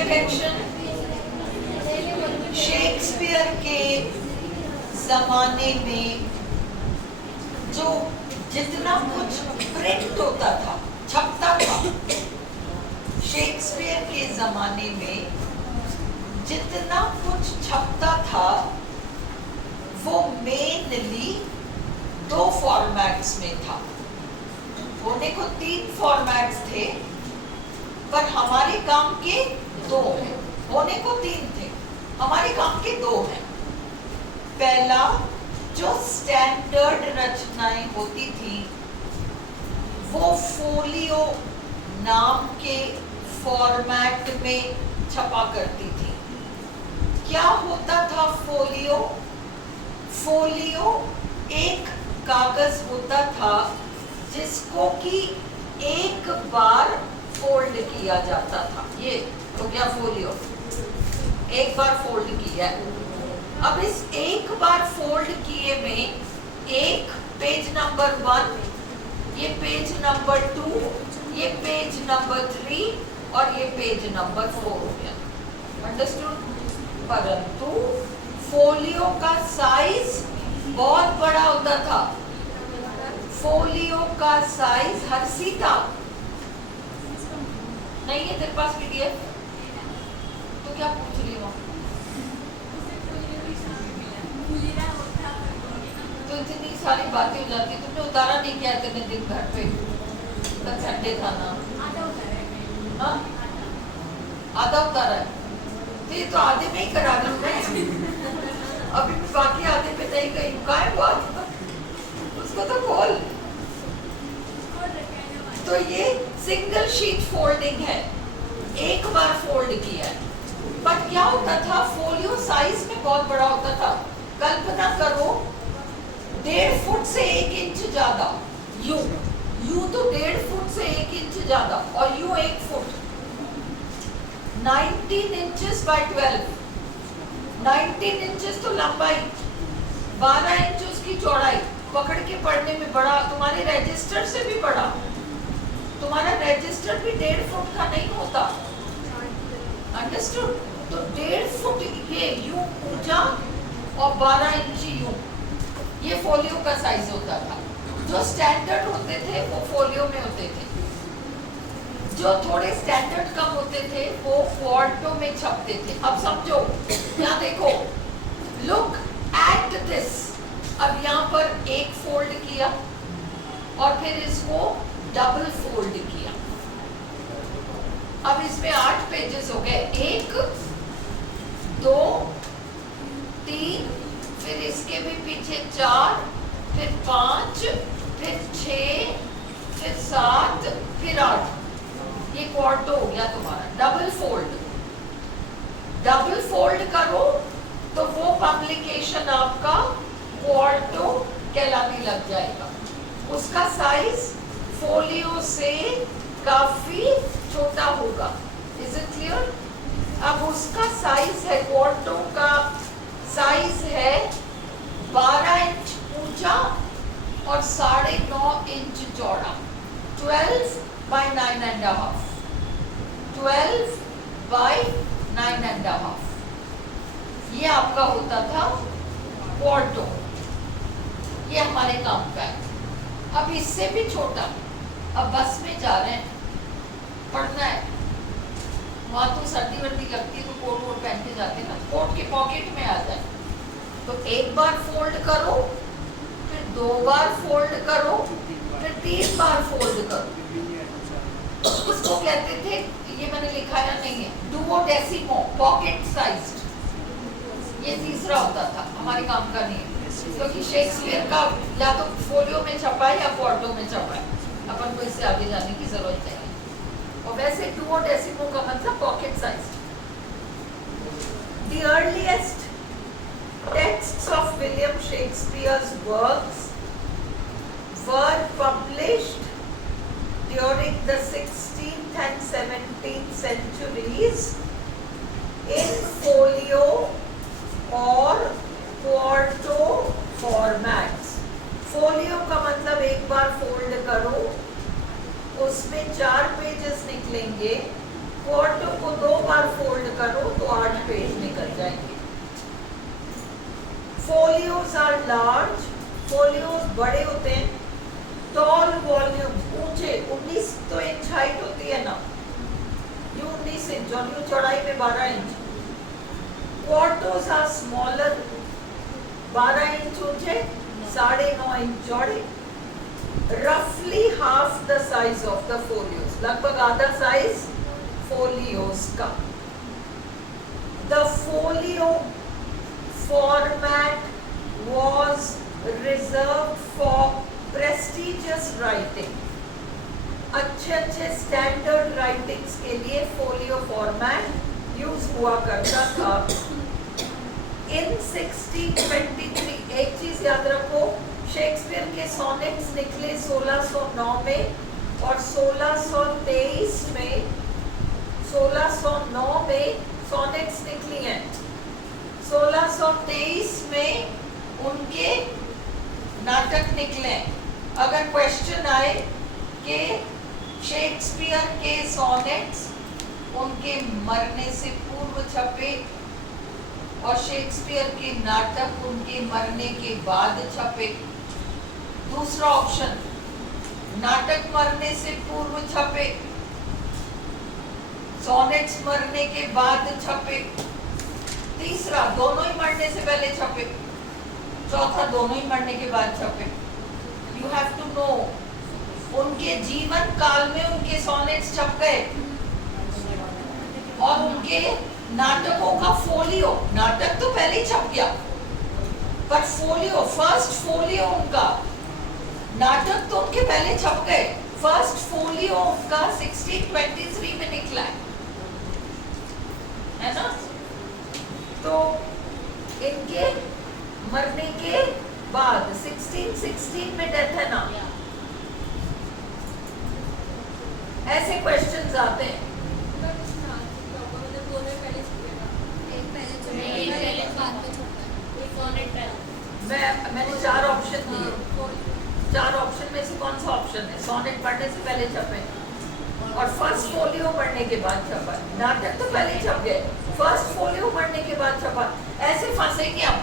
Attention. Shakespeare के जमाने में जो जितना कुछ प्रिंट होता था, छपता था, शेक्सपियर के जमाने में जितना कुछ छपता था वो मेनली 2 फॉर्मेट्स में था। होने को 3 फॉर्मेट्स थे पर हमारे काम के 2 हैं। होने को 3 थे, हमारे काम के 2 हैं। पहला, जो स्टैंडर्ड रचनाएं होती थी वो फोलियो नाम के फॉर्मेट में छपा करती थी। क्या होता था फोलियो? फोलियो एक कागज होता था जिसको कि एक बार फोल्ड किया जाता था। ये तो क्या फोलियो, एक बार फोल्ड किया। अब इस एक बार फोल्ड किए में एक पेज नंबर 1, ये पेज नंबर 2, ये पेज नंबर 3 और ये पेज नंबर 4 हो गया। अंडरस्टूड? परंतु फोलियो का साइज बहुत बड़ा होता था। फोलियो का साइज हर्षी था। नहीं है तेरे पास पीडीएफ? तो क्या पूछ रही हो? तो इतनी सारी बातें हो जाती। तुमने उतारा नहीं किया तेरे दिन भर पे? कल संडे था ना? हाँ, आधा उतारा है। तो ये तो आधे में ही करा दूं मैं। अभी भी बाकी आधे पे नहीं गई। का है वो उसको तो खोल। तो ये सिंगल शीट फोल्डिंग है, एक बार फोल्ड किया है। बट क्या होता था, फोलियो साइज में बहुत बड़ा होता था। कल्पना करो 1.5 फुट से 1 इंच ज्यादा, यू तो 1.5 फुट से 1 इंच ज्यादा और you 1 foot. 19 inches bye 12, 19 inches तो लंबाई, 12 इंच उसकी चौड़ाई। पकड़ के पढ़ने में बड़ा, तुम्हारे रजिस्टर से भी बड़ा। तुम्हारा रजिस्टर भी 1.5 फुट का नहीं होता। अंडरस्टूड? तो 1.5 फुट ये यूं ऊंचा और 12 इंच यूं, ये फोलियो का साइज होता था। जो स्टैंडर्ड होते थे वो फोलियो में होते थे, जो थोड़े स्टैंडर्ड कम होते थे वो क्वार्टो में छपते थे। अब समझो, यहाँ देखो, लुक एट दिस। अब यहाँ पर एक फोल्ड किया और फिर इसको डबल फोल्ड किया। अब इसमें 8 पेजेस हो गए। 1, 2, 3, फिर इसके भी पीछे 4, फिर 5, फिर 6, फिर 7, फिर 8। ये क्वार्टो हो गया तुम्हारा। डबल फोल्ड, डबल फोल्ड करो तो वो पब्लिकेशन आपका क्वार्टो कहलाने लग जाएगा। उसका साइज फोलियो से काफी छोटा होगा। Is it clear? अब उसका साइज है, क्वार्टो का साइज है 12 इंच ऊंचा और 9.5 इंच चौड़ा। 12 by 9.5, 12 by 9.5, ये आपका होता था क्वार्टो। ये हमारे काम का है। अब इससे भी छोटा, अब बस में जा रहे हैं, पढ़ना है, वहां तो सर्दी वर्दी लगती है तो कोट वोट पहन के जाते ना, कोट के पॉकेट में आ जाए तो एक बार फोल्ड करो, फिर 2 बार फोल्ड करो, फिर 3 बार फोल्ड करो। उसको कहते थे, ये मैंने लिखाया नहीं है, डुओडेसिमो, पॉकेट साइज्ड। ये तीसरा होता था, हमारे काम का नहीं है, क्योंकि शेक्सपियर का या तो फोलियो में छपा है या क्वार्टो में छपा है। अपन को इससे आगे जाने की जरूरत नहीं है। और वैसे डुओडेसिमो का मतलब pocket sized. The earliest texts of William Shakespeare's works were published during the 16th and 17th centuries in folio or quarto formats. Folio का मतलब एक बार फोल्ड करो, उसमें 4 पेजेस निकलेंगे। क्वार्टो को 2 बार फोल्ड करो तो 8 पेज निकल जाएंगे। फोलियोज आर लार्ज, फोलियोज बड़े होते हैं। टॉल वॉल्यूम, ऊंचे, 19 तो इंच हाइट होती है ना, ये 19 इंच और यूं चौड़ाई में 12 इंच। क्वार्टोज आर स्मॉलर, 12 इंच ऊंचे, 9.5 इंच चौड़े। रफली half the size of the folios, लगभग आधा साइज फोलियोज का। The folio format was reserved for prestigious writing. अच्छे स्टैंडर्ड राइटिंग्स के लिए फोलियो फॉर्मेट यूज हुआ करता था। इन 1623 एक चीज याद रखो, शेक्सपियर के सोनेट्स निकले 1609 में और 1623 में, 1609 में सोनेट्स निकली हैं, 1623 में उनके नाटक निकले। अगर क्वेश्चन आए कि शेक्सपियर के सोनेट्स उनके मरने से पूर्व छपे और शेक्सपियर के नाटक उनके मरने के बाद छपे, दूसरा ऑप्शन नाटक मरने से पूर्व छपे, सोनेट्स मरने के बाद छपे, तीसरा दोनों ही मरने से पहले छपे, चौथा दोनों ही मरने के बाद छपे। यू हैव टू नो, उनके जीवन काल में उनके सोनेट्स छप गए और उनके नाटकों का फोलियो, नाटक तो पहले ही छप गया पर फोलियो, फर्स्ट फोलियो उनका, नाटक तो उनके पहले छप गए, फर्स्ट फोलियो उनका 1623 में निकला है ना। तो इनके मरने के बाद 1616 में डेथ है ना। ऐसे क्वेश्चंस आते हैं। मैंने 4 ऑप्शन दिए, 4 ऑप्शन में से कौन सा ऑप्शन है? सोनेट पढ़ने से पहले छपे और फर्स्ट फोलियो पढ़ने के बाद छपा। नाटक तो पहले छप गए, फर्स्ट फोलियो पढ़ने के बाद छपा। ऐसे फंसेंगे हम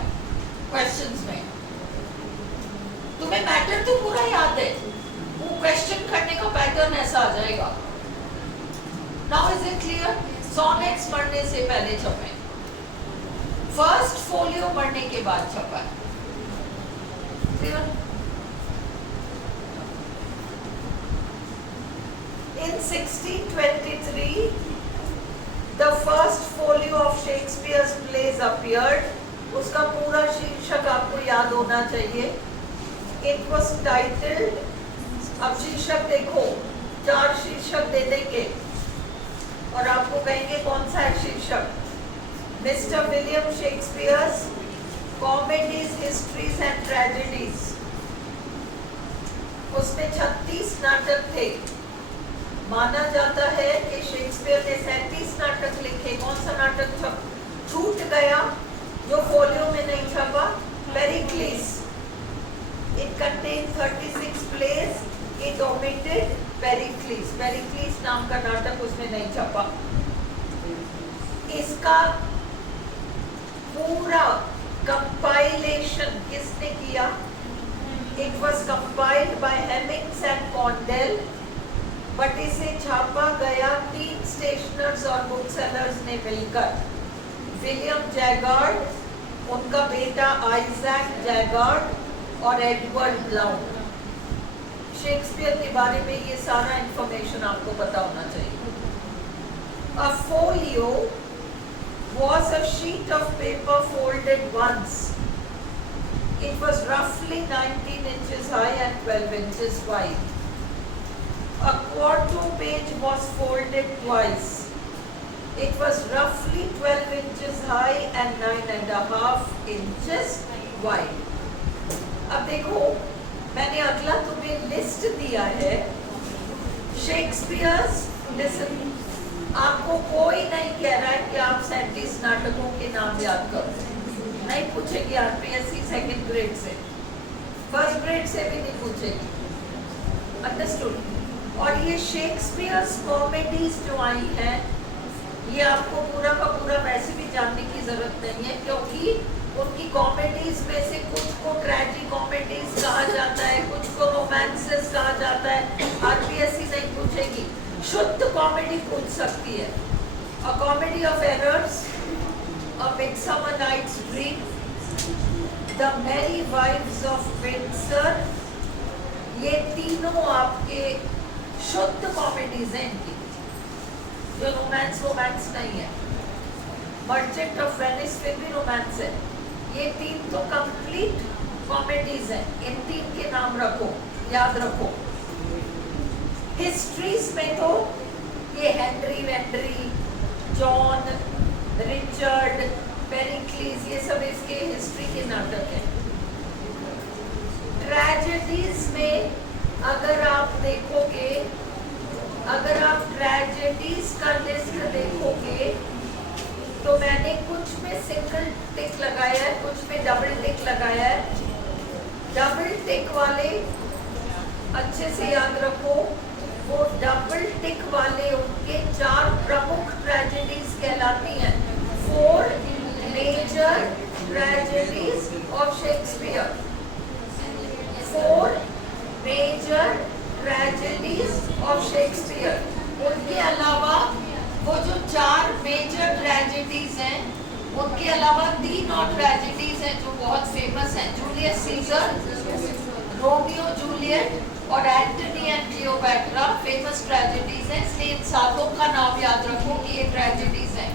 क्वेश्चंस में। तुम्हें मैटर तो पूरा याद है, वो क्वेश्चन करने का पैटर्न ऐसा आ जाएगा। Now is it clear? Sonnets पढ़ने से पहले छपे, फर्स्ट फोलियो पढ़ने के बाद छपा। Clear? In 1623, the first folio of Shakespeare's plays appeared. उसका पूरा शीर्षक आपको याद होना चाहिए। It was titled, अब शीर्षक देखो, 4 शीर्षक दे देंगे और आपको कहेंगे कौन सा है शीर्षक। Mister William Shakespeare's comedies, histories and tragedies. उसमें 36 नाटक थे। माना जाता है कि शेक्सपियर ने 37 नाटक लिखे। कौन सा नाटक छूट गया जो फोलियो में नहीं छपा? पेरिक्लिस। It contained 36 plays. It omitted पेरिक्लिस। पेरिक्लिस नाम का नाटक उसमें नहीं छपा। इसका पूरा कंपाइलेशन किसने किया? It was compiled by Hemmings and Condell, but इसे छापा गया 3 स्टेशनर्स और बुक सेलर्स ने मिलकर। विलियम जैगार्ड, उनका बेटा आइजैक जैगार्ड और एडवर्ड ब्लाउन। शेक्सपियर के बारे में ये सारा इंफॉर्मेशन आपको पता होना चाहिए। A folio was a sheet of paper folded once. It was roughly 19 inches high and 12 inches wide. A quarto page was folded twice. It was roughly 12 inches high and 9.5 inches wide. अब देखो, मैंने अगला तुम्हें list दिया है Shakespeare's. Listen, आपको कोई नहीं कह रहा है कि आप 37 नाटकों के नाम याद करो, नहीं पूछेगी आरपीएससी सेकंड ग्रेड से, फर्स्ट ग्रेड से भी नहीं पूछेगी। अंडरस्टूड? और ये शेक्सपियर्स कॉमेडीज जो आई हैं ये आपको पूरा का पूरा वैसे भी जानने की जरूरत नहीं है, क्योंकि उनकी कॉमेडीज में से कुछ को ट्रेजी कॉमेडीज कहा जाता है, कुछ को रोमांसेस कहा जाता है। आरपीएससी नहीं पूछेगी, शुद्ध कॉमेडी पूछ सकती है। A comedy of errors, a midsummer nights dream, the merry wives of Windsor, ये तीनों आपके शुद्ध कॉमेडीज हैं इनकी, जो रोमांस नहीं है। मर्चेंट ऑफ वेनिस फिर भी रोमांस है। ये तीन तो कंप्लीट कॉमेडीज हैं। इन तीन के नाम रखो, याद रखो। हिस्ट्रीज में तो ये हेनरी वेंड्री, जॉन, रिचर्ड, पेरिक्लीज, ये सब इसके हिस्ट्री के नाटक हैं। ट्रेजेडीज में अगर आप देखोगे, अगर आप ट्रेजेडीज का लिस्ट देखोगे तो मैंने कुछ में सिंगल टिक लगाया है, कुछ में डबल टिक लगाया है। डबल टिक वाले अच्छे से याद रखो, वो डबल टिक वाले उनके 4 प्रमुख ट्रेजेडीज कहलाती हैं। 4 major tragedies of Shakespeare, 4 major tragedies of Shakespeare. उनके अलावा वो जो 4 मेजर ट्रेजेडीज हैं, उनके अलावा 3 और ट्रेजेडीज हैं जो बहुत फेमस हैं। जूलियस सीजर, रोमियो जूलियट और Antony and Cleopatra famous tragedies हैं। इसलिए इन 7 का नाम याद रखो कि ये ट्रेजेडीज हैं।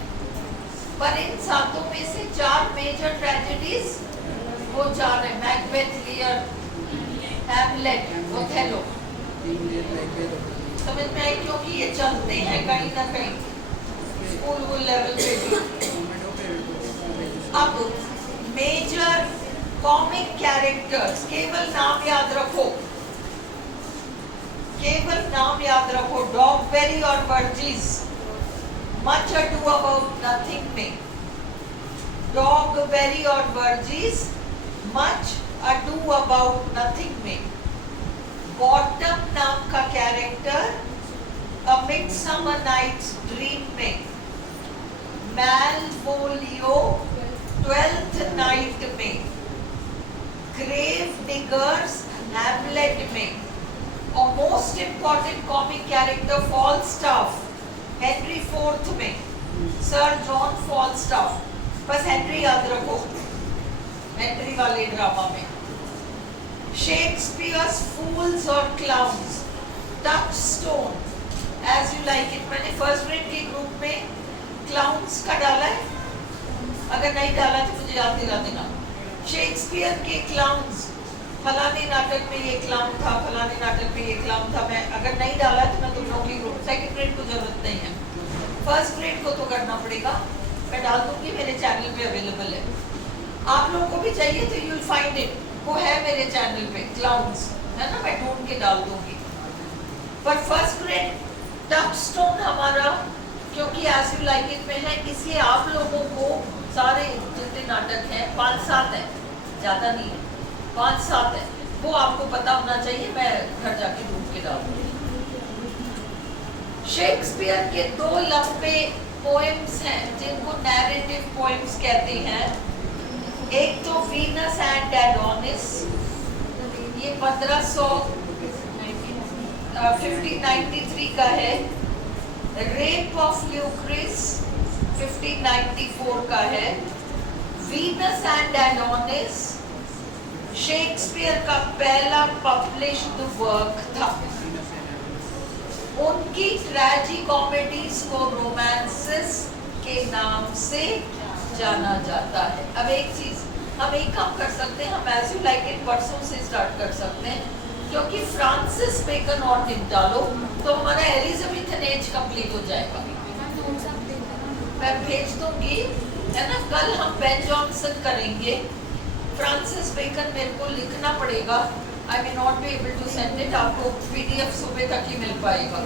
पर इन 7 में से 4 मेजर ट्रेजेडीज वो 4 हैं: मैकबेथ, लियर, हैमलेट, ओथेलो। समझ में आई? क्योंकि ये चलते हैं कहीं ना कहीं स्कूल लेवल पे भी। अब मेजर कॉमिक कैरेक्टर्स, केवल नाम याद रखो, केवल नाम याद रखो। डॉगबेरी और Verges, much ado about nothing में। डॉगबेरी और Verges, much ado about nothing में। बॉटम नाम का character a midsummer nights Dream में। मैलवोलियो 12th नाइट में। ग्रेव डिगर्स हैमलेट में। और most important comic character Falstaff Henry 4th में, सर जॉन फॉलस्टाफ। बस हेनरी याद रखो, हेनरी वाले ड्रामा में। शेक्सपियर्स फूल्स और clowns, Touchstone, as you like it. मैंने फर्स्ट ग्रेड के ग्रुप में क्लाउन्स का डाला है, अगर नहीं डाला तो मुझे याद दिला देना। शेक्सपियर के क्लाउन्स, फलाने नाटक में ये क्लाउन था, फलाने नाटक में ये क्लाउन था। मैं अगर नहीं डाला तो मैं तुम लोगों की ग्रुप, सेकंड ग्रेड को जरूरत नहीं है, फर्स्ट ग्रेड को तो करना पड़ेगा। मैं डाल दूंगी, मेरे चैनल पे अवेलेबल है। आप लोगों को भी चाहिए तो यू विल फाइंड इट, वो है मेरे चैनल पे, क्लाउन्स है ना, मैं ढूंढ के डाल दूंगी। पर फर्स्ट ग्रेड टचस्टोन हमारा, क्योंकि एज यू लाइक इट में है, इसलिए आप लोगों को सारे जितने नाटक हैं 5-7 हैं, ज़्यादा नहीं है, 5-7 हैं, वो आपको पता होना चाहिए। मैं घर जाके ढूंढ के डाल दूंगी। शेक्सपियर के 2 लंबे पोएम्स हैं जिनको नैरेटिव पोएम्स कहते हैं। एक तो वीनस एंड एडोनिस, ये 1593 का है। रेप ऑफ ल्यूक्रिस 1594 का है। वीनस एंड एडोनिस शेक्सपियर का पहला पब्लिश्ड वर्क था। उनकी ट्रेजी कॉमेडीज को रोमांसेस के नाम से जाना जाता है। अब एक चीज हम एक काम कर सकते हैं, हम एज यू लाइक इट परसों से स्टार्ट कर सकते हैं, क्योंकि फ्रांसिस बेकन और निपटा लो तो हमारा एलिजाबेथन एज कंप्लीट हो जाएगा। मैं भेज दूंगी, है ना। कल हम बेन जॉनसन करेंगे। फ्रांसिस बेकन मेरे को लिखना पड़ेगा, I may not be able to send it, आपको PDF सुबह तक ही मिल पाएगा,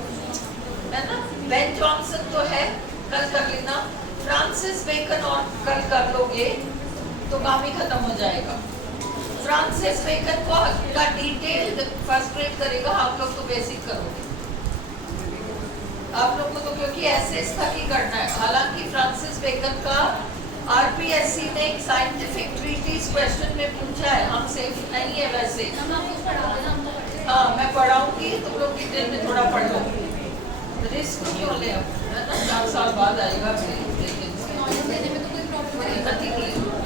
है ना। बेन जॉनसन तो है, कल कर लेना। फ्रांसिस बेकन और कल कर लोगे तो काम ही खत्म हो जाएगा। फ्रांसिस बेकन को का डिटेल्ड फर्स्ट ग्रेड करेगा, आप लोग तो बेसिक करोगे। आप लोग को तो क्योंकि एसेस तक ही करना है, हालांकि फ्रांसिस बेकन का आरपीएससी ने एक साइंटिफिक ट्रीटीज क्वेश्चन में पूछा है, हमसे नहीं है वैसे। हाँ मैं पढ़ाऊंगी, तुम लोग डिटेल में थोड़ा पढ़ लो, रिस्क क्यों ले, है ना, 4 साल बाद आएगा, लेकिन कोई दिक्कत ही नहीं है।